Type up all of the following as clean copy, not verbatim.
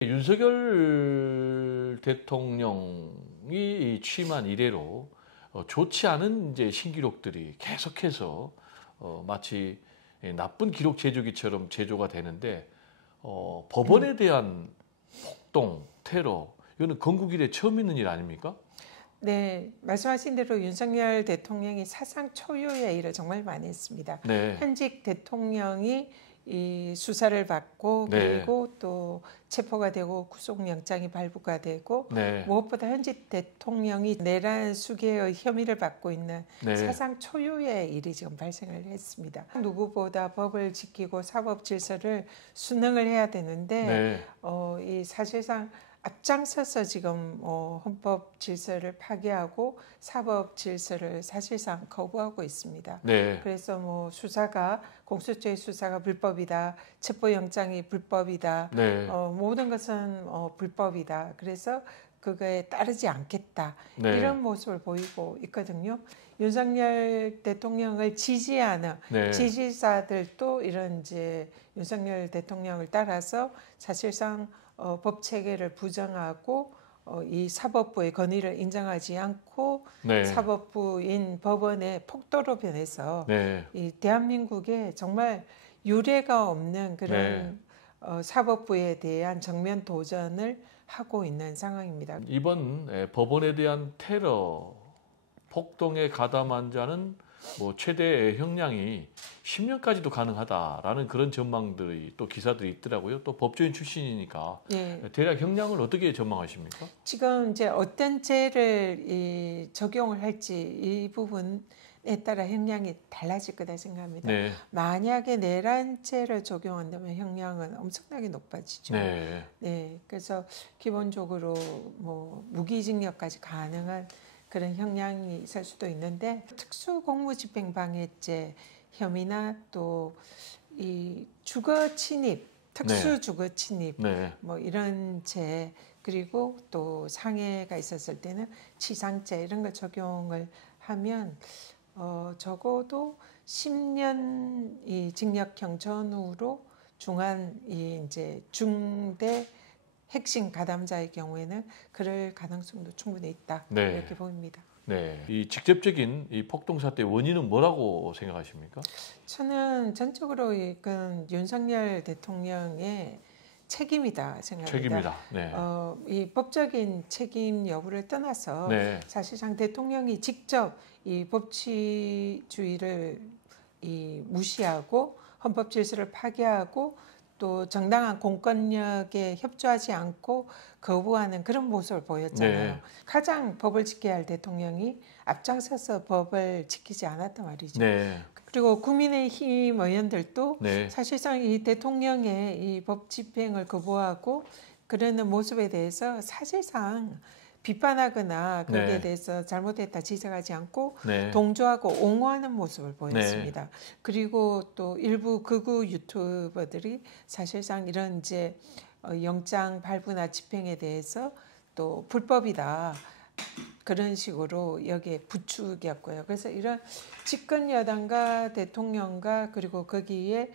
윤석열 대통령이 취임한 이래로 좋지 않은 이제 신기록들이 계속해서 마치 나쁜 기록 제조기처럼 제조가 되는데 법원에 대한 폭동, 테러 이거는 건국 이래 처음 있는 일 아닙니까? 네, 말씀하신 대로 윤석열 대통령이 사상 초유의 일을 정말 많이 했습니다. 네. 현직 대통령이 이 수사를 받고 네. 그리고 또 체포가 되고 구속영장이 발부가 되고 네. 무엇보다 현직 대통령이 내란 수개의 혐의를 받고 있는 네. 사상 초유의 일이 지금 발생을 했습니다. 누구보다 법을 지키고 사법 질서를 순응을 해야 되는데 네. 이 사실상 앞장서서 지금 헌법 질서를 파괴하고 사법 질서를 사실상 거부하고 있습니다. 네. 그래서 뭐 수사가 공수처의 수사가 불법이다, 체포영장이 불법이다, 네. 모든 것은 불법이다. 그래서 그거에 따르지 않겠다. 네. 이런 모습을 보이고 있거든요. 윤석열 대통령을 지지하는 네. 지지자들도 이런 이제 윤석열 대통령을 따라서 사실상 법 체계를 부정하고 이 사법부의 권위를 인정하지 않고 네. 사법부인 법원의 폭도로 변해서 네. 이 대한민국에 정말 유례가 없는 그런 사법부에 대한 정면 도전을 하고 있는 상황입니다. 이번 법원에 대한 테러, 폭동에 가담한 자는 뭐 최대 형량이 10년까지도 가능하다라는 그런 전망들이 또 기사들이 있더라고요. 또 법조인 출신이니까 대략 형량을 어떻게 전망하십니까? 지금 이제 어떤 죄를 적용을 할지 이 부분에 따라 형량이 달라질 거다 생각합니다. 네. 만약에 내란죄를 적용한다면 형량은 엄청나게 높아지죠. 네. 네, 그래서 기본적으로 뭐 무기징역까지 가능한 그런 형량이 있을 수도 있는데 특수공무집행방해죄 혐의나 또 이 주거침입, 특수주거침입 뭐 이런 죄 그리고 또 상해가 있었을 때는 치상죄 이런 걸 적용을 하면 적어도 10년 이 징역형 전후로 중한 이 이제 중대 핵심 가담자의 경우에는 그럴 가능성도 충분히 있다. 이렇게 보입니다. 네, 이 직접적인 이 폭동 사태의 원인은 뭐라고 생각하십니까? 저는 전적으로 이건 윤석열 대통령의 책임이다 생각합니다. 책임이다. 이 법적인 책임 여부를 떠나서 사실상 대통령이 직접 이 법치주의를 무시하고 헌법 질서를 파괴하고 또 정당한 공권력에 협조하지 않고 거부하는 그런 모습을 보였잖아요. 가장 법을 지켜야 할 대통령이 앞장서서 법을 지키지 않았단 말이죠. 그리고 국민의힘 의원들도 사실상 이 대통령의 이 법 집행을 거부하고 그러는 모습에 대해서 사실상 비판하거나 거기에 대해서 잘못했다 지적하지 않고 동조하고 옹호하는 모습을 보였습니다. 그리고 또 일부 극우 유튜버들이 사실상 이런 이제 영장 발부나 집행에 대해서 또 불법이다 그런 식으로 여기에 부추겼고요. 그래서 이런 집권 여당과 대통령과 그리고 거기에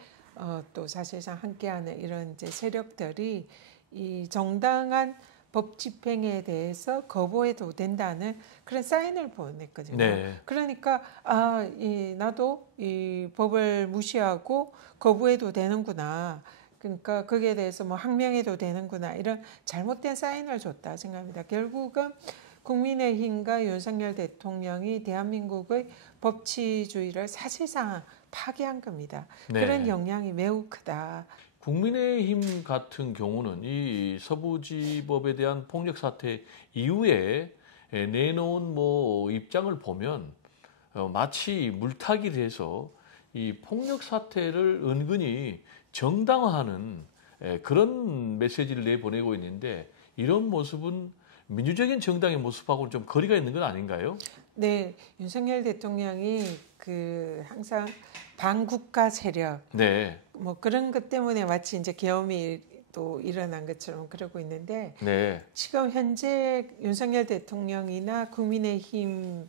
또 사실상 함께하는 이런 이제 세력들이 이 정당한 법 집행에 대해서 거부해도 된다는 그런 사인을 보냈거든요. 그러니까 나도 이 법을 무시하고 거부해도 되는구나. 그러니까 거기에 대해서 뭐 항명해도 되는구나. 이런 잘못된 사인을 줬다 생각합니다. 결국은 국민의힘과 윤석열 대통령이 대한민국의 법치주의를 사실상 파괴한 겁니다. 그런 영향이 매우 크다. 국민의힘 같은 경우는 이 서부지법에 대한 폭력 사태 이후에 내놓은 뭐 입장을 보면 마치 물타기를 해서 이 폭력 사태를 은근히 정당화하는 그런 메시지를 내보내고 있는데 이런 모습은 민주적인 정당의 모습하고는 좀 거리가 있는 건 아닌가요? 네, 윤석열 대통령이 항상 반국가 세력, 뭐 그런 것 때문에 마치 이제 계엄이 또 일어난 것처럼 그러고 있는데 지금 현재 윤석열 대통령이나 국민의힘이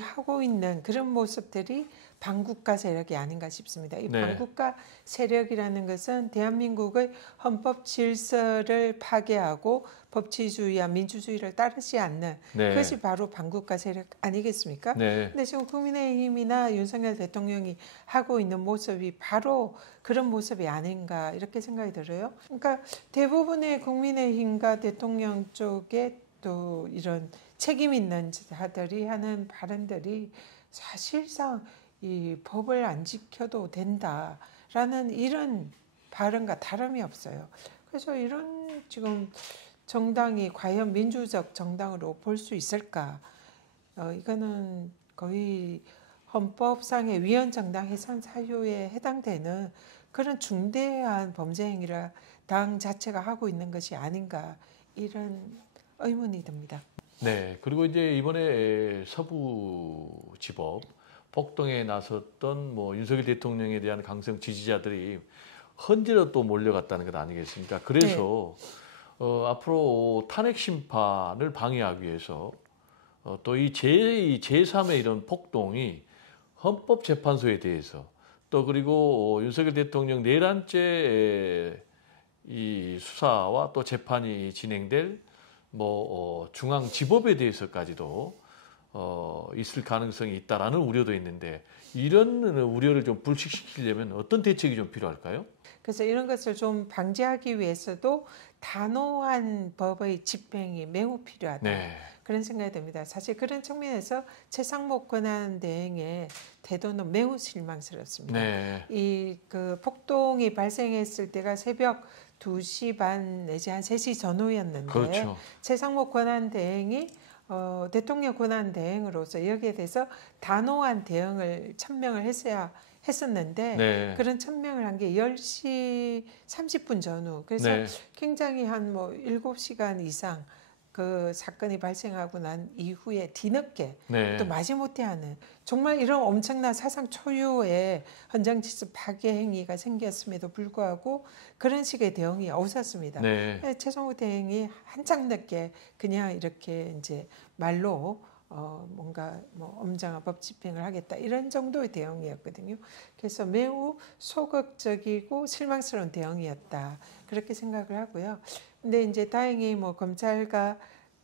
하고 있는 그런 모습들이 반국가 세력이 아닌가 싶습니다. 이 네. 반국가 세력이라는 것은 대한민국의 헌법 질서를 파괴하고 법치주의와 민주주의를 따르지 않는 네. 그것이 바로 반국가 세력 아니겠습니까? 네. 근데 지금 국민의힘이나 윤석열 대통령이 하고 있는 모습이 바로 그런 모습이 아닌가 이렇게 생각이 들어요. 그러니까 대부분의 국민의힘과 대통령 쪽에 또 이런 책임 있는 자들이 하는 발언들이 사실상 이 법을 안 지켜도 된다라는 이런 발언과 다름이 없어요. 그래서 이런 지금 정당이 과연 민주적 정당으로 볼 수 있을까? 이거는 거의 헌법상의 위헌정당 해산 사유에 해당되는 그런 중대한 범죄 행위를 당 자체가 하고 있는 것이 아닌가 이런 의문이 듭니다. 네, 그리고 이제 이번에 서부지법 폭동에 나섰던 뭐 윤석열 대통령에 대한 강성 지지자들이 헌재로 또 몰려갔다는 것 아니겠습니까? 그래서 네. 앞으로 탄핵 심판을 방해하기 위해서 또 이 제3의 이런 폭동이 헌법재판소에 대해서 또 그리고 윤석열 대통령 내란죄 이 수사와 또 재판이 진행될 뭐 중앙지법에 대해서까지도 있을 가능성이 있다라는 우려도 있는데 이런 우려를 좀 불식시키려면 어떤 대책이 좀 필요할까요? 그래서 이런 것을 좀 방지하기 위해서도 단호한 법의 집행이 매우 필요하다. 네. 그런 생각이 듭니다. 사실 그런 측면에서 최상목 권한대행의 태도는 매우 실망스럽습니다. 네. 이 그 폭동이 발생했을 때가 새벽 2시 반 내지 한 3시 전후였는데 그렇죠. 최상목 권한대행이 대통령 권한대행으로서 여기에 대해서 단호한 대응을 천명을 했었는데 네. 그런 천명을 한 게 10시 30분 전후 그래서 네. 굉장히 한 뭐 7시간 이상 그 사건이 발생하고 난 이후에 뒤늦게 네. 또 마지못해 하는 정말 이런 엄청난 사상 초유의 헌정질서 파괴 행위가 생겼음에도 불구하고 그런 식의 대응이 없었습니다. 네. 최성우 대행이 한참 늦게 그냥 이렇게 이제 말로 뭔가 뭐 엄정한 법 집행을 하겠다 이런 정도의 대응이었거든요. 그래서 매우 소극적이고 실망스러운 대응이었다 그렇게 생각을 하고요. 근데 이제 다행히 뭐 검찰과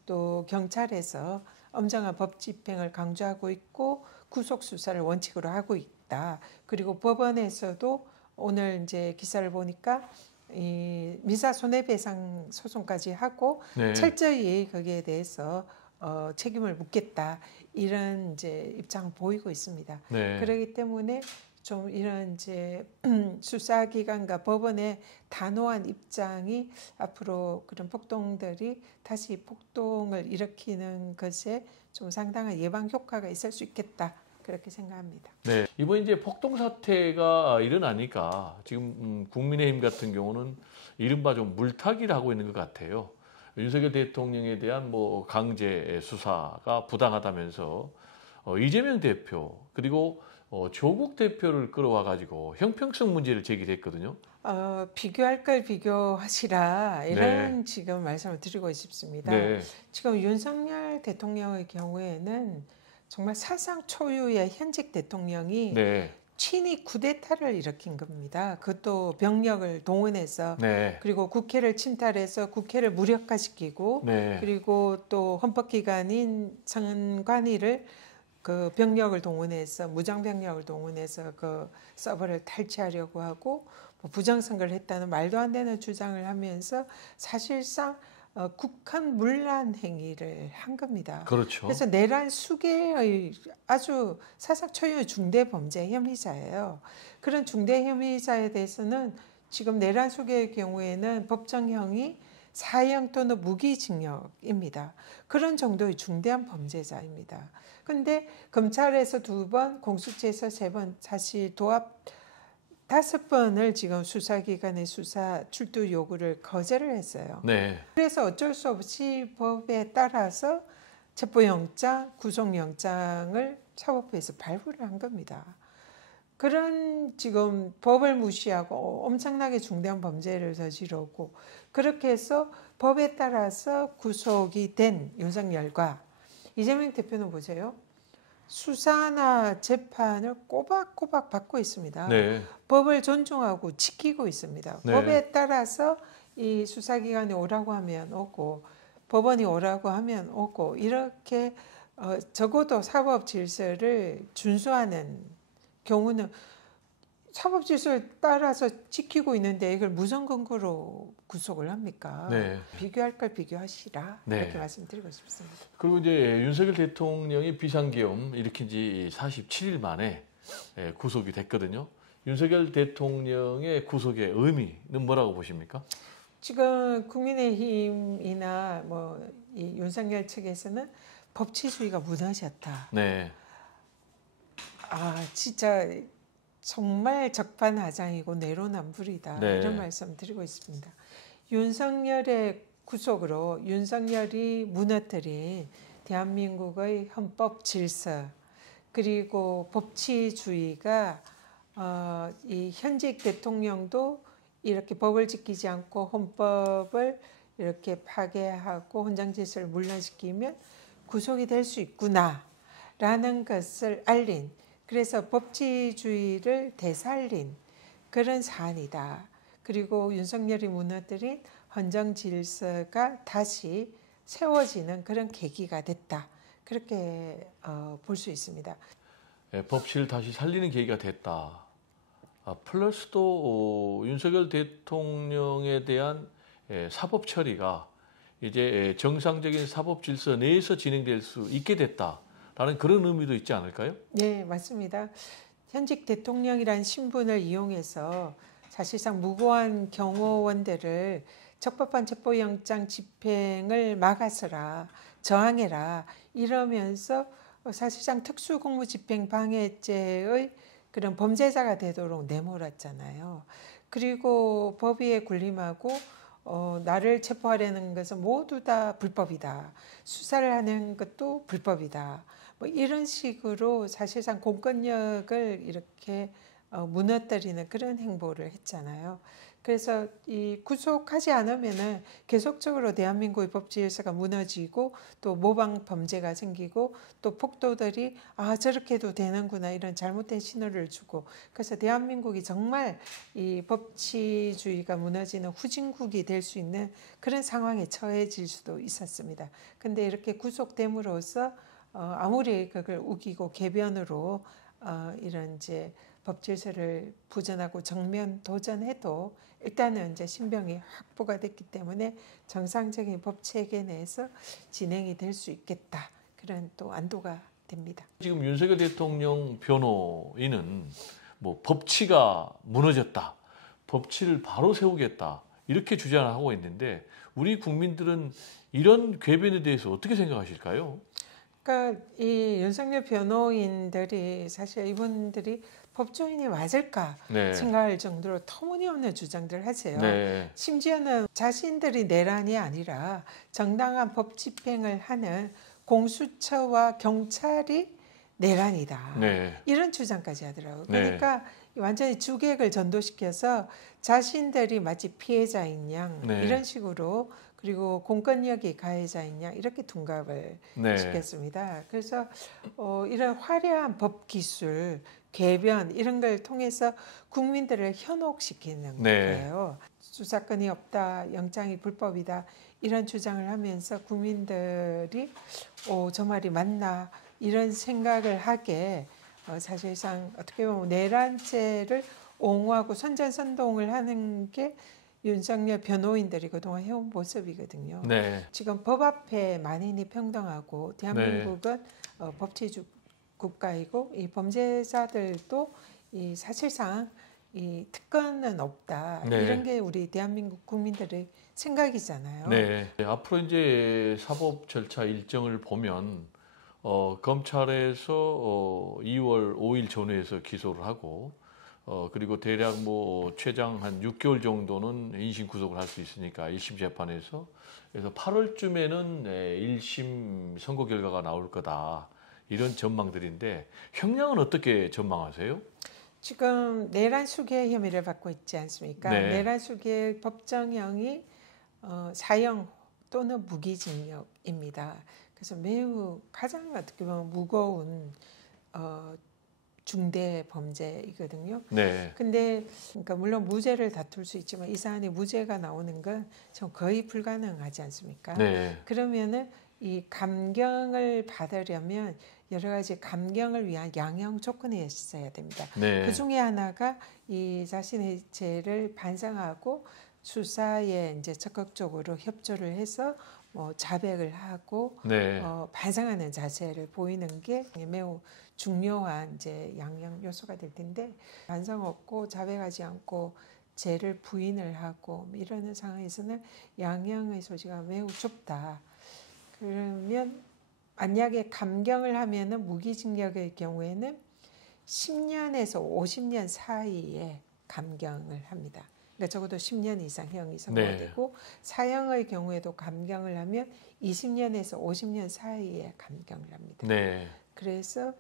또 경찰에서 엄정한 법 집행을 강조하고 있고 구속 수사를 원칙으로 하고 있다. 그리고 법원에서도 오늘 이제 기사를 보니까 이 미사 손해배상 소송까지 하고 네. 철저히 거기에 대해서 책임을 묻겠다 이런 이제 입장을 보이고 있습니다. 네. 그렇기 때문에 좀 이런 이제 수사기관과 법원의 단호한 입장이 앞으로 그런 폭동들이 다시 폭동을 일으키는 것에 좀 상당한 예방 효과가 있을 수 있겠다 그렇게 생각합니다. 네, 이번 이제 폭동 사태가 일어나니까 지금 국민의힘 같은 경우는 이른바 좀 물타기를 하고 있는 것 같아요. 윤석열 대통령에 대한 뭐 강제 수사가 부당하다면서 이재명 대표 그리고 조국 대표를 끌어와 가지고 형평성 문제를 제기했거든요. 비교할 걸 비교하시라 이런 네. 지금 말씀을 드리고 싶습니다. 네. 지금 윤석열 대통령의 경우에는 정말 사상 초유의 현직 대통령이 네. 친위 쿠데타를 일으킨 겁니다. 그것도 병력을 동원해서 네. 그리고 국회를 침탈해서 국회를 무력화시키고 네. 그리고 또 헌법기관인 선관위를 그 병력을 동원해서 무장 병력을 동원해서 그 서버를 탈취하려고 하고 뭐 부정선거를 했다는 말도 안 되는 주장을 하면서 사실상 국한 문란 행위를 한 겁니다. 그렇죠. 그래서 내란 수개의 아주 사상 초유의 중대 범죄 혐의자예요. 그런 중대 혐의자에 대해서는 지금 내란 수개의 경우에는 법정형이 사형 또는 무기징역입니다. 그런 정도의 중대한 범죄자입니다. 그런데 검찰에서 2번, 공수처에서 3번, 사실 도합 5번을 지금 수사기관의 수사 출두 요구를 거절을 했어요. 네. 그래서 어쩔 수 없이 법에 따라서 체포영장, 구속영장을 사법부에서 발부를 한 겁니다. 그런 지금 법을 무시하고 엄청나게 중대한 범죄를 저지르고 그렇게 해서 법에 따라서 구속이 된 윤석열과 이재명 대표는 보세요. 수사나 재판을 꼬박꼬박 받고 있습니다. 네. 법을 존중하고 지키고 있습니다. 네. 법에 따라서 이 수사기관이 오라고 하면 오고 법원이 오라고 하면 오고 이렇게 적어도 사법 질서를 준수하는 경우는 사법 질서를 따라서 지키고 있는데 이걸 무슨 근거로 구속을 합니까? 네. 비교할 걸 비교하시라. 네. 이렇게 말씀드리고 싶습니다. 그리고 이제 윤석열 대통령이 비상계엄 일으킨 지 47일 만에 구속이 됐거든요. 윤석열 대통령의 구속의 의미는 뭐라고 보십니까? 지금 국민의힘이나 이 윤석열 측에서는 법치주의가 무너졌다. 네. 진짜 정말 적반하장이고 내로남불이다. 네. 이런 말씀 드리고 있습니다. 윤석열의 구속으로 윤석열이 무너뜨린 대한민국의 헌법 질서 그리고 법치주의가 이 현직 대통령도 이렇게 법을 지키지 않고 헌법을 이렇게 파괴하고 헌장질서를 무너지키면 구속이 될 수 있구나라는 것을 알린 그래서 법치주의를 되살린 그런 사안이다. 그리고 윤석열이 무너뜨린 헌정질서가 다시 세워지는 그런 계기가 됐다. 그렇게 볼 수 있습니다. 법치를 다시 살리는 계기가 됐다. 플러스 또 윤석열 대통령에 대한 사법 처리가 이제 정상적인 사법 질서 내에서 진행될 수 있게 됐다라는 그런 의미도 있지 않을까요? 네, 맞습니다. 현직 대통령이란 신분을 이용해서 사실상 무고한 경호원들을 적법한 체포영장 집행을 막아서라, 저항해라 이러면서 사실상 특수공무집행방해죄의 그런 범죄자가 되도록 내몰았잖아요. 그리고 법위에 군림하고 나를 체포하려는 것은 모두 다 불법이다. 수사를 하는 것도 불법이다. 이런 식으로 사실상 공권력을 이렇게 무너뜨리는 그런 행보를 했잖아요. 그래서 이 구속하지 않으면은 계속적으로 대한민국의 법질서가 무너지고 또 모방 범죄가 생기고 또 폭도들이 저렇게도 되는구나 이런 잘못된 신호를 주고 그래서 대한민국이 정말 이 법치주의가 무너지는 후진국이 될 수 있는 그런 상황에 처해질 수도 있었습니다. 근데 이렇게 구속됨으로써 아무리 그걸 우기고 개변으로 이런 이제 법질서를 부정하고 정면 도전해도 일단은 이제 신병이 확보가 됐기 때문에 정상적인 법 체계 내에서 진행이 될 수 있겠다. 그런 또 안도가 됩니다. 지금 윤석열 대통령 변호인은 법치가 무너졌다. 법치를 바로 세우겠다. 이렇게 주장을 하고 있는데 우리 국민들은 이런 궤변에 대해서 어떻게 생각하실까요? 그러니까 이 윤석열 변호인들이 사실 이분들이 법조인이 맞을까 생각할 정도로 터무니없는 주장들을 하세요. 네. 심지어는 자신들이 내란이 아니라 정당한 법 집행을 하는 공수처와 경찰이 내란이다. 이런 주장까지 하더라고요. 그러니까 완전히 주객을 전도시켜서 자신들이 마치 피해자인 양 이런 식으로 그리고 공권력이 가해자인 양 이렇게 둔갑을 시켰습니다. 그래서 이런 화려한 법 기술, 개변 이런 걸 통해서 국민들을 현혹시키는 거예요. 수사권이 없다, 영장이 불법이다 이런 주장을 하면서 국민들이 저 말이 맞나 이런 생각을 하게 사실상 어떻게 보면 내란죄를 옹호하고 선전선동을 하는 게 윤석열 변호인들이 그동안 해온 모습이거든요. 지금 법 앞에 만인이 평등하고 대한민국은 법치주 국가이고 이 범죄자들도 이 사실상 이 특권은 없다. 이런 게 우리 대한민국 국민들의 생각이잖아요. 앞으로 이제 사법 절차 일정을 보면 검찰에서 2월 5일 전후에서 기소를 하고 그리고 대략 최장 한 6개월 정도는 인신 구속을 할 수 있으니까 1심 재판에서 그래서 8월쯤에는 1심 선고 결과가 나올 거다. 이런 전망들인데 형량은 어떻게 전망하세요? 지금 내란 수괴 혐의를 받고 있지 않습니까? 내란 수괴 법정형이 사형 또는 무기징역입니다. 그래서 매우 가장 어떻게 보면 무거운 중대 범죄이거든요. 네. 근데 그러니까 물론 무죄를 다툴 수 있지만 이 사안에 무죄가 나오는 건 좀 거의 불가능하지 않습니까? 네. 그러면은 이 감경을 받으려면 여러 가지 감경을 위한 양형 조건이 있어야 됩니다. 네. 그 중에 하나가 이 자신의 죄를 반성하고 수사에 이제 적극적으로 협조를 해서 뭐 자백을 하고 네. 반성하는 자세를 보이는 게 매우 중요한 이제 양형 요소가 될 텐데 반성 없고 자백하지 않고 죄를 부인을 하고 이러는 상황에서는 양형의 소지가 매우 좁다. 그러면 만약에 감경을 하면은 무기징역의 경우에는 10년에서 50년 사이에 감경을 합니다. 그러니까 적어도 10년 이상 형이 선고되고 사형의 경우에도 감경을 하면 20년에서 50년 사이에 감경을 합니다. 네. 그래서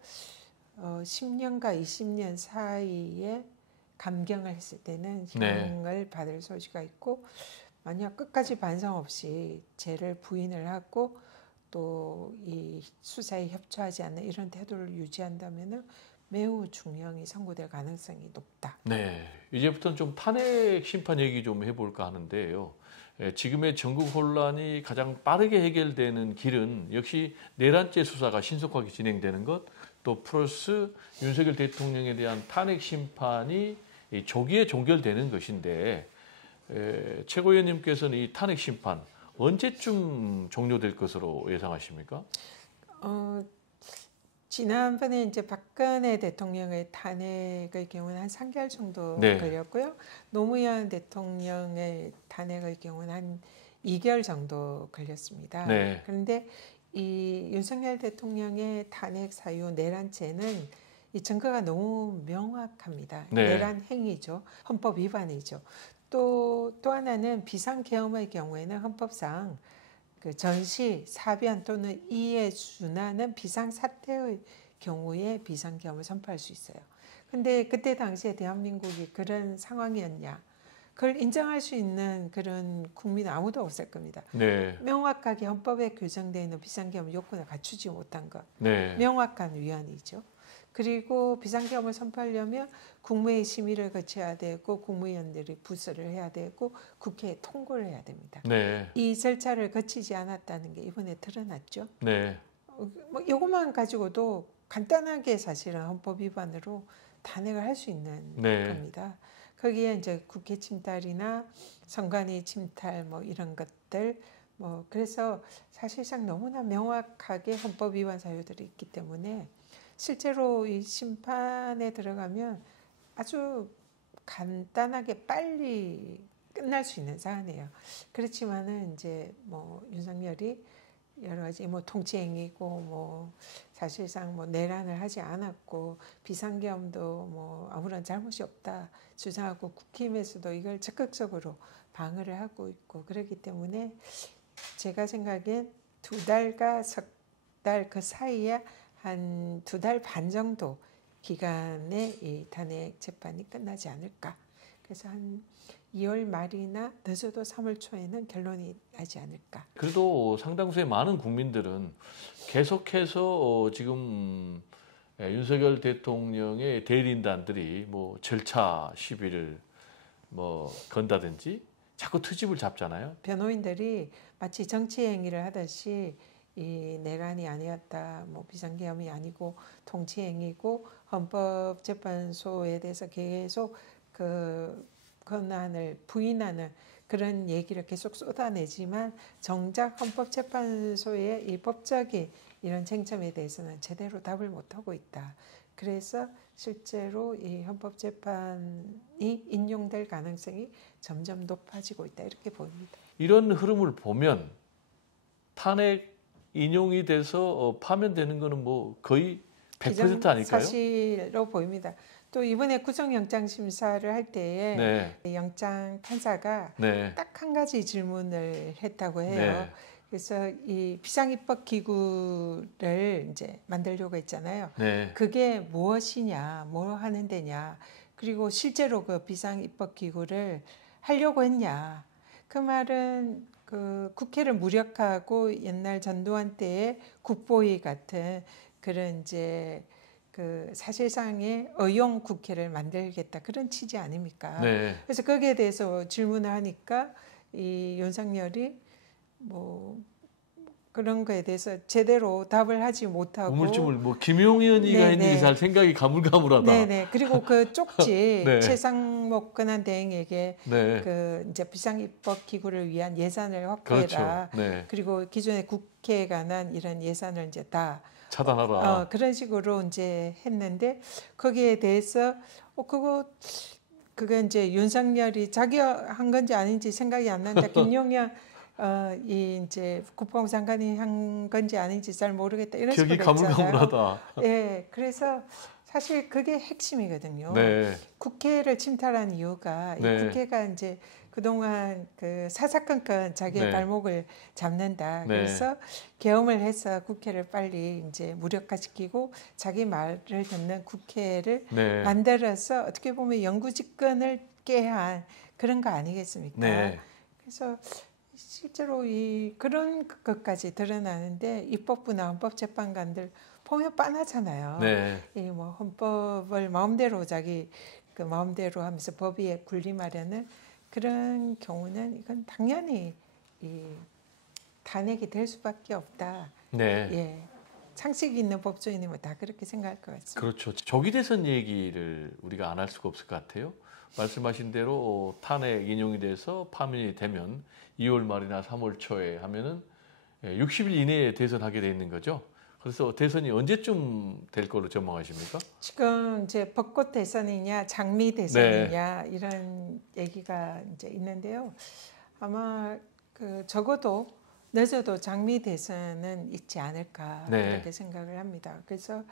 10년과 20년 사이에 감경을 했을 때는 형을 받을 소지가 있고 만약 끝까지 반성 없이 죄를 부인을 하고 또 이 수사에 협조하지 않는 이런 태도를 유지한다면은 매우 중형이 선고될 가능성이 높다. 네, 이제부터는 좀 탄핵 심판 얘기 좀 해볼까 하는데요. 지금의 전국 혼란이 가장 빠르게 해결되는 길은 역시 내란죄 수사가 신속하게 진행되는 것, 또 플러스 윤석열 대통령에 대한 탄핵 심판이 조기에 종결되는 것인데 최고위원님께서는 이 탄핵 심판 언제쯤 종료될 것으로 예상하십니까? 지난번에 이제 박근혜 대통령의 탄핵의 경우는 한 3개월 정도 걸렸고요. 노무현 대통령의 탄핵의 경우는 한 2개월 정도 걸렸습니다. 그런데 이 윤석열 대통령의 탄핵 사유 내란죄는 이 증거가 너무 명확합니다. 내란 행위죠. 헌법 위반이죠. 또 하나는 비상계엄의 경우에는 헌법상 그 전시, 사변 또는 이에 준하는 비상사태의 경우에 비상계엄을 선포할 수 있어요. 근데 그때 당시에 대한민국이 그런 상황이었냐? 그걸 인정할 수 있는 그런 국민은 아무도 없을 겁니다. 명확하게 헌법에 규정되어 있는 비상계엄 요건을 갖추지 못한 것. 명확한 위헌이죠. 그리고 비상계엄을 선포하려면 국무회의 심의를 거쳐야 되고 국무위원들이 부서를 해야 되고 국회에 통과를 해야 됩니다. 이 절차를 거치지 않았다는 게 이번에 드러났죠. 뭐 이것만 가지고도 간단하게 사실은 헌법 위반으로 탄핵을 할 수 있는 겁니다. 거기에 이제 국회 침탈이나 선관위 침탈 뭐 이런 것들 뭐 그래서 사실상 너무나 명확하게 헌법 위반 사유들이 있기 때문에 실제로 이 심판에 들어가면 아주 간단하게 빨리 끝날 수 있는 사안이에요. 그렇지만은 이제 뭐 윤석열이 여러 가지 뭐 통치행위고 뭐 사실상 뭐 내란을 하지 않았고 비상계엄도 뭐 아무런 잘못이 없다 주장하고 국힘에서도 이걸 적극적으로 방어를 하고 있고 그렇기 때문에 제가 생각엔 2달과 석 달 그 사이에 한 2달 반 정도 기간에 이 탄핵 재판이 끝나지 않을까. 그래서 한 2월 말이나 늦어도 3월 초에는 결론이 나지 않을까. 그래도 상당수의 많은 국민들은 계속해서 지금 윤석열 대통령의 대리인단들이 뭐 절차 시비를 뭐 건다든지 자꾸 트집을 잡잖아요. 변호인들이 마치 정치 행위를 하듯이 이 내란이 아니었다, 뭐 비상계엄이 아니고 통치행위고 헌법재판소에 대해서 계속 그 권한을 부인하는 그런 얘기를 계속 쏟아내지만 정작 헌법재판소의 이 법적인 이런 쟁점에 대해서는 제대로 답을 못하고 있다. 그래서 실제로 이 헌법재판이 인용될 가능성이 점점 높아지고 있다. 이렇게 보입니다. 이런 흐름을 보면 탄핵 인용이 돼서 파면되는 거는 뭐 거의 100% 아닐까요? 사실로 보입니다. 또 이번에 구속영장 심사를 할 때에 영장 판사가 딱 한 가지 질문을 했다고 해요. 그래서 이 비상입법 기구를 이제 만들려고 했잖아요. 그게 무엇이냐, 뭐 하는 데냐, 그리고 실제로 그 비상입법 기구를 하려고 했냐. 그 말은 그 국회를 무력화하고 옛날 전두환 때의 국보위 같은 그런 이제 그 사실상의 의용 국회를 만들겠다 그런 취지 아닙니까? 네. 그래서 거기에 대해서 질문을 하니까 이 윤석열이 뭐 그런 거에 대해서 제대로 답을 하지 못하고 우물쭈물 뭐 김용희 의원이가 했는지 잘 생각이 가물가물하다. 네네. 그리고 그 쪽지 네. 최상목 권한대행에게 네. 그 이제 비상입법 기구를 위한 예산을 확보해라. 그렇죠. 네. 그리고 기존의 국회에 관한 이런 예산을 이제 다 차단하라. 그런 식으로 이제 했는데 거기에 대해서 그거 이제 윤석열이 자기가 한 건지 아닌지 생각이 안 난다. 김용현 이 이제 국방부 장관이 한 건지 아닌지 잘 모르겠다. 이런 식으로 기억이 가물가물하다. 예, 그래서 사실 그게 핵심이거든요. 네. 국회를 침탈한 이유가 이 네. 국회가 이제 그동안 그 사사건건 자기의 네. 발목을 잡는다. 네. 그래서 계엄을 해서 국회를 빨리 이제 무력화시키고 자기 말을 듣는 국회를 네. 만들어서 어떻게 보면 영구집권을 깨한 그런 거 아니겠습니까? 네. 그래서 실제로 이 그런 것까지 드러나는데 입법부나 헌법재판관들 보면 빤하잖아요. 네. 이 뭐 헌법을 마음대로 자기 그 마음대로 하면서 법위에 군림하려는 그런 경우는 이건 당연히 이 탄핵이 될 수밖에 없다. 네. 예, 상식 있는 법조인이면 다 그렇게 생각할 것 같습니다. 그렇죠. 조기 대선 얘기를 우리가 안 할 수가 없을 것 같아요. 말씀하신 대로 탄핵 인용이 돼서 파면이 되면 2월 말이나 3월 초에 하면은 60일 이내에 대선하게 돼 있는 거죠. 그래서 대선이 언제쯤 될 거로 전망하십니까? 지금 이제 벚꽃 대선이냐 장미 대선이냐 이런 얘기가 이제 있는데요. 아마 그 적어도 늦어도 장미 대선은 있지 않을까 이렇게 생각을 합니다. 그래서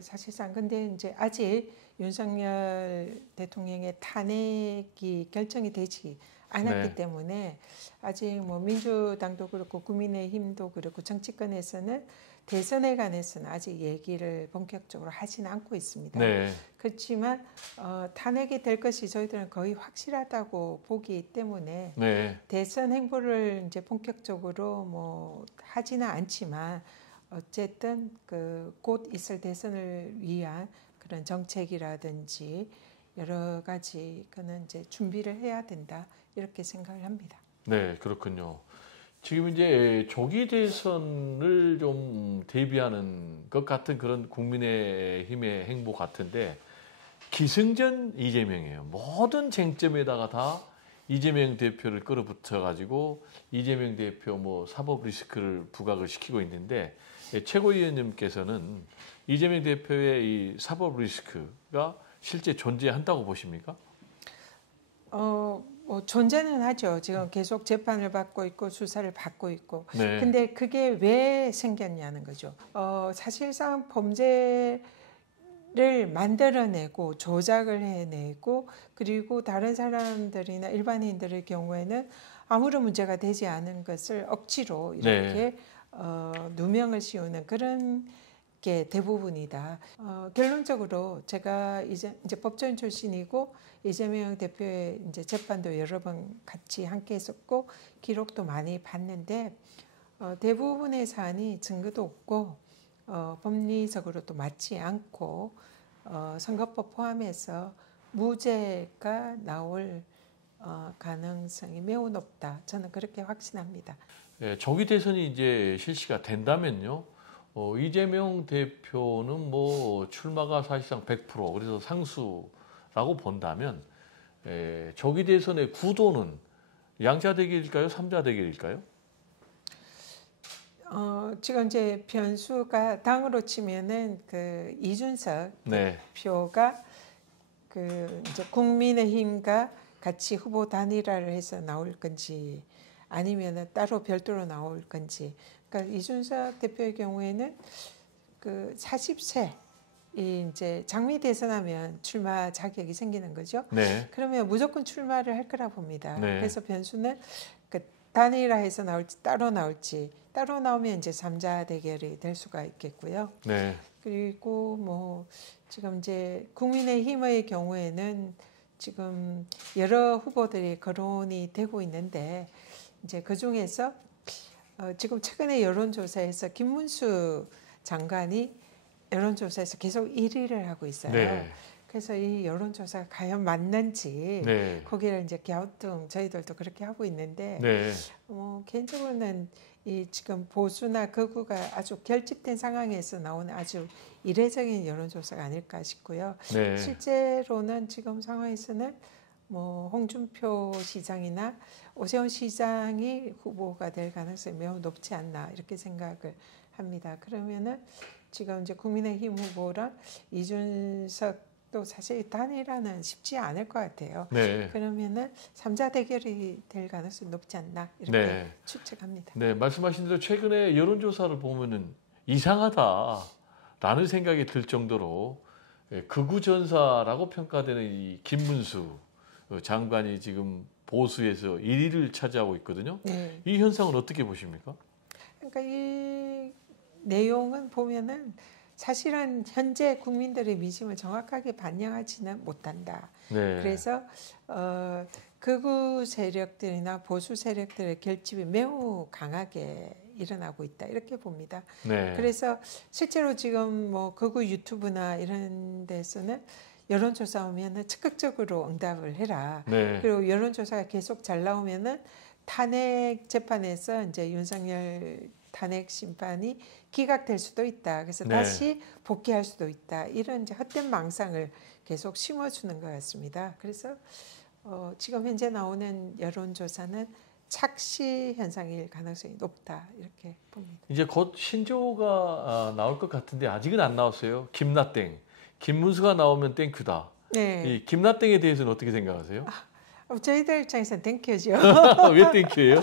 사실상 근데 이제 아직 윤석열 대통령의 탄핵이 결정이 되지 않았기 때문에 아직 뭐 민주당도 그렇고 국민의힘도 그렇고 정치권에서는 대선에 관해서는 아직 얘기를 본격적으로 하지는 않고 있습니다. 그렇지만 탄핵이 될 것이 저희들은 거의 확실하다고 보기 때문에 대선 행보를 이제 본격적으로 뭐 하지는 않지만 어쨌든 그 곧 있을 대선을 위한 그런 정책이라든지 여러 가지 그는 이제 준비를 해야 된다 이렇게 생각을 합니다. 네, 그렇군요. 지금 이제 조기 대선을 좀 대비하는 것 같은 그런 국민의힘의 행보 같은데 기승전 이재명이에요. 모든 쟁점에다가 다 이재명 대표를 끌어붙여 가지고 이재명 대표 뭐 사법 리스크를 부각을 시키고 있는데 최고위원님께서는 이재명 대표의 이 사법 리스크가 실제 존재한다고 보십니까? 뭐 존재는 하죠. 지금 계속 재판을 받고 있고 수사를 받고 있고. 네. 근데 그게 왜 생겼냐는 거죠. 사실상 범죄를 만들어내고 조작을 해내고 그리고 다른 사람들이나 일반인들의 경우에는 아무런 문제가 되지 않은 것을 억지로 이렇게 누명을 씌우는 그런 게 대부분이다. 결론적으로 제가 이제 법조인 출신이고 이재명 대표의 이제 재판도 여러 번 같이 함께 했었고 기록도 많이 봤는데 대부분의 사안이 증거도 없고 법리적으로도 맞지 않고 선거법 포함해서 무죄가 나올 가능성이 매우 높다. 저는 그렇게 확신합니다. 네, 조기 대선이 이제 실시가 된다면요. 이재명 대표는 뭐 출마가 사실상 100% 그래서 상수라고 본다면 조기 대선의 구도는 양자 대결일까요? 삼자 대결일까요? 지금 이제 변수가 당으로 치면은 그 이준석 대표가 그 이제 국민의힘과 같이 후보 단일화를 해서 나올 건지 아니면은 따로 별도로 나올 건지. 그러니까 이준석 대표의 경우에는 그 40세 이제 장미 대선하면 출마 자격이 생기는 거죠. 그러면 무조건 출마를 할 거라 봅니다. 그래서 변수는 그 단일화해서 나올지 따로 나오면 이제 3자 대결이 될 수가 있겠고요. 그리고 뭐 지금 이제 국민의힘의 경우에는 지금 여러 후보들이 거론이 되고 있는데 이제 그 중에서 지금 최근에 여론조사에서 김문수 장관이 여론조사에서 계속 1위를 하고 있어요. 네. 그래서 이 여론조사가 과연 맞는지 네. 거기를 이제 갸우뚱 저희들도 그렇게 하고 있는데 네. 개인적으로는 이 지금 보수나 극우가 아주 결집된 상황에서 나오는 아주 이례적인 여론조사가 아닐까 싶고요. 네. 실제로는 지금 상황에서는 뭐 홍준표 시장이나 오세훈 시장이 후보가 될 가능성이 매우 높지 않나 이렇게 생각을 합니다. 그러면은 지금 이제 국민의힘 후보랑 이준석도 사실 단일화는 쉽지 않을 것 같아요. 네. 그러면은 3자 대결이 될 가능성이 높지 않나 이렇게 네. 추측합니다. 네, 말씀하신 대로 최근에 여론조사를 보면은 이상하다라는 생각이 들 정도로 극우전사라고 평가되는 이 김문수 장관이 지금 보수에서 1위를 차지하고 있거든요. 네. 이 현상은 어떻게 보십니까? 그러니까 이 내용은 보면은 사실은 현재 국민들의 민심을 정확하게 반영하지는 못한다. 네. 그래서 극우 세력들이나 보수 세력들의 결집이 매우 강하게 일어나고 있다 이렇게 봅니다. 네. 그래서 실제로 지금 뭐 극우 유튜브나 이런 데서는 여론조사 오면은 적극적으로 응답을 해라. 네. 그리고 여론조사가 계속 잘 나오면은 탄핵 재판에서 이제 윤석열 탄핵 심판이 기각될 수도 있다. 그래서 네. 다시 복귀할 수도 있다. 이런 이제 헛된 망상을 계속 심어주는 것 같습니다. 그래서 지금 현재 나오는 여론조사는 착시 현상일 가능성이 높다 이렇게 봅니다. 이제 곧 신조가 나올 것 같은데 아직은 안 나왔어요. 김나땡, 김문수가 나오면 땡큐다. 네. 이 김나땡에 대해서는 어떻게 생각하세요? 저희들 입장에서는 땡큐죠. 왜 땡큐예요?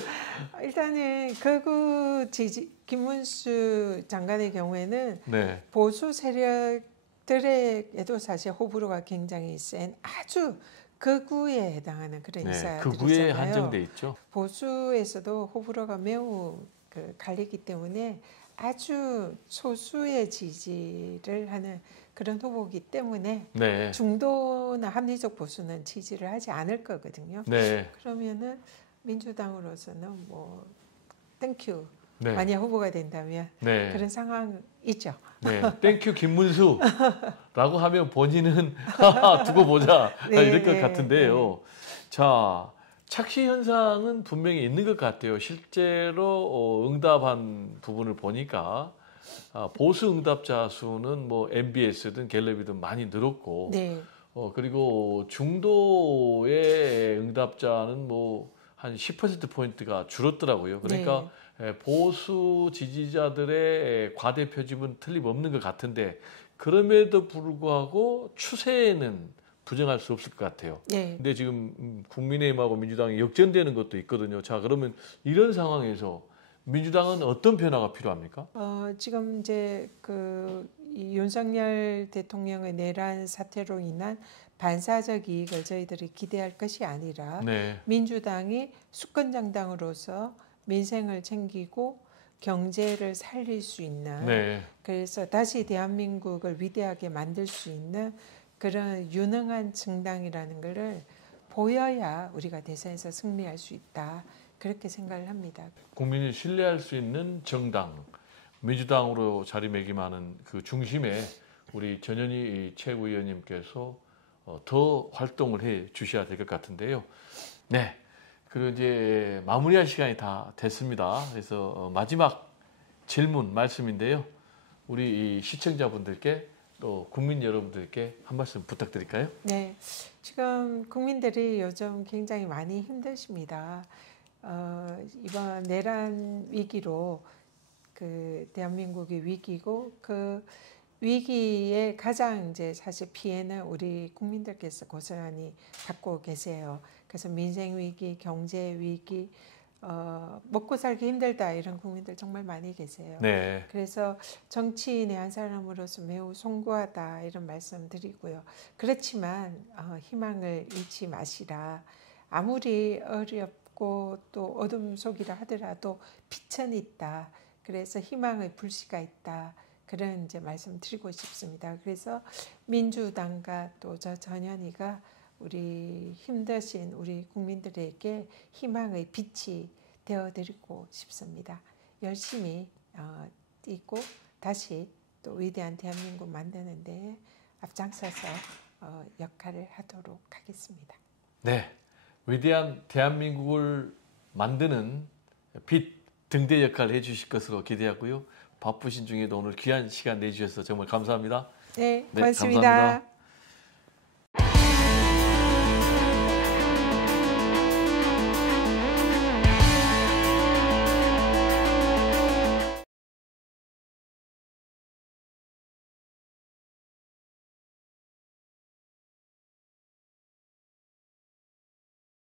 일단은 극우 지지 김문수 장관의 경우에는 네. 보수 세력들에게도 사실 호불호가 굉장히 센 아주 극우에 해당하는 그런 네, 인사들이잖아요. 극우에 한정돼 있죠. 보수에서도 호불호가 매우 갈리기 때문에 아주 소수의 지지를 하는 그런 후보이기 때문에 네. 중도나 합리적 보수는 지지를 하지 않을 거거든요. 네. 그러면은 민주당으로서는 뭐 땡큐 네. 만약 후보가 된다면 네. 그런 상황이죠. 네, 땡큐 김문수라고 하면 본인은 두고 보자 네, 이럴 것 네, 같은데요. 자, 착시 현상은 분명히 있는 것 같아요. 실제로 응답한 부분을 보니까 보수 응답자 수는 뭐 MBS든 갤럽이든 많이 늘었고, 네. 그리고 중도의 응답자는 뭐 한 10% 포인트가 줄었더라고요. 그러니까 네. 보수 지지자들의 과대 표집은 틀림없는 것 같은데 그럼에도 불구하고 추세에는 부정할 수 없을 것 같아요. 네. 근데 지금 국민의힘하고 민주당이 역전되는 것도 있거든요. 자, 그러면 이런 상황에서 민주당은 어떤 변화가 필요합니까? 지금 이제 이 윤석열 대통령의 내란 사태로 인한 반사적 이익을 저희들이 기대할 것이 아니라 네. 민주당이 수권정당으로서 민생을 챙기고 경제를 살릴 수 있는 네. 그래서 다시 대한민국을 위대하게 만들 수 있는 그런 유능한 정당이라는 것을 보여야 우리가 대선에서 승리할 수 있다. 그렇게 생각을 합니다. 국민이 신뢰할 수 있는 정당, 민주당으로 자리매김하는 그 중심에 우리 전현희 최고위원님께서 더 활동을 해 주셔야 될 것 같은데요. 네, 그리고 이제 마무리할 시간이 다 됐습니다. 그래서 마지막 질문 말씀인데요. 우리 이 시청자분들께 또 국민 여러분들께 한 말씀 부탁드릴까요? 네, 지금 국민들이 요즘 굉장히 많이 힘드십니다. 이번 내란 위기로 대한민국이 위기고 그 위기의 가장 이제 사실 피해는 우리 국민들께서 고스란히 받고 계세요. 그래서 민생 위기, 경제 위기, 먹고 살기 힘들다 이런 국민들 정말 많이 계세요. 네. 그래서 정치인의 한 사람으로서 매우 송구하다 이런 말씀 드리고요. 그렇지만 희망을 잃지 마시라. 아무리 어렵고 또 어둠 속이라 하더라도 빛은 있다. 그래서 희망의 불씨가 있다. 그런 이제 말씀 드리고 싶습니다. 그래서 민주당과 또 저 전현희가 우리 힘드신 우리 국민들에게 희망의 빛이 되어드리고 싶습니다. 열심히 뛰고 다시 또 위대한 대한민국 만드는데 앞장서서 역할을 하도록 하겠습니다. 네, 위대한 대한민국을 만드는 빛 등대 역할을 해주실 것으로 기대하고요. 바쁘신 중에도 오늘 귀한 시간 내주셔서 정말 감사합니다. 네, 고맙습니다. 감사합니다.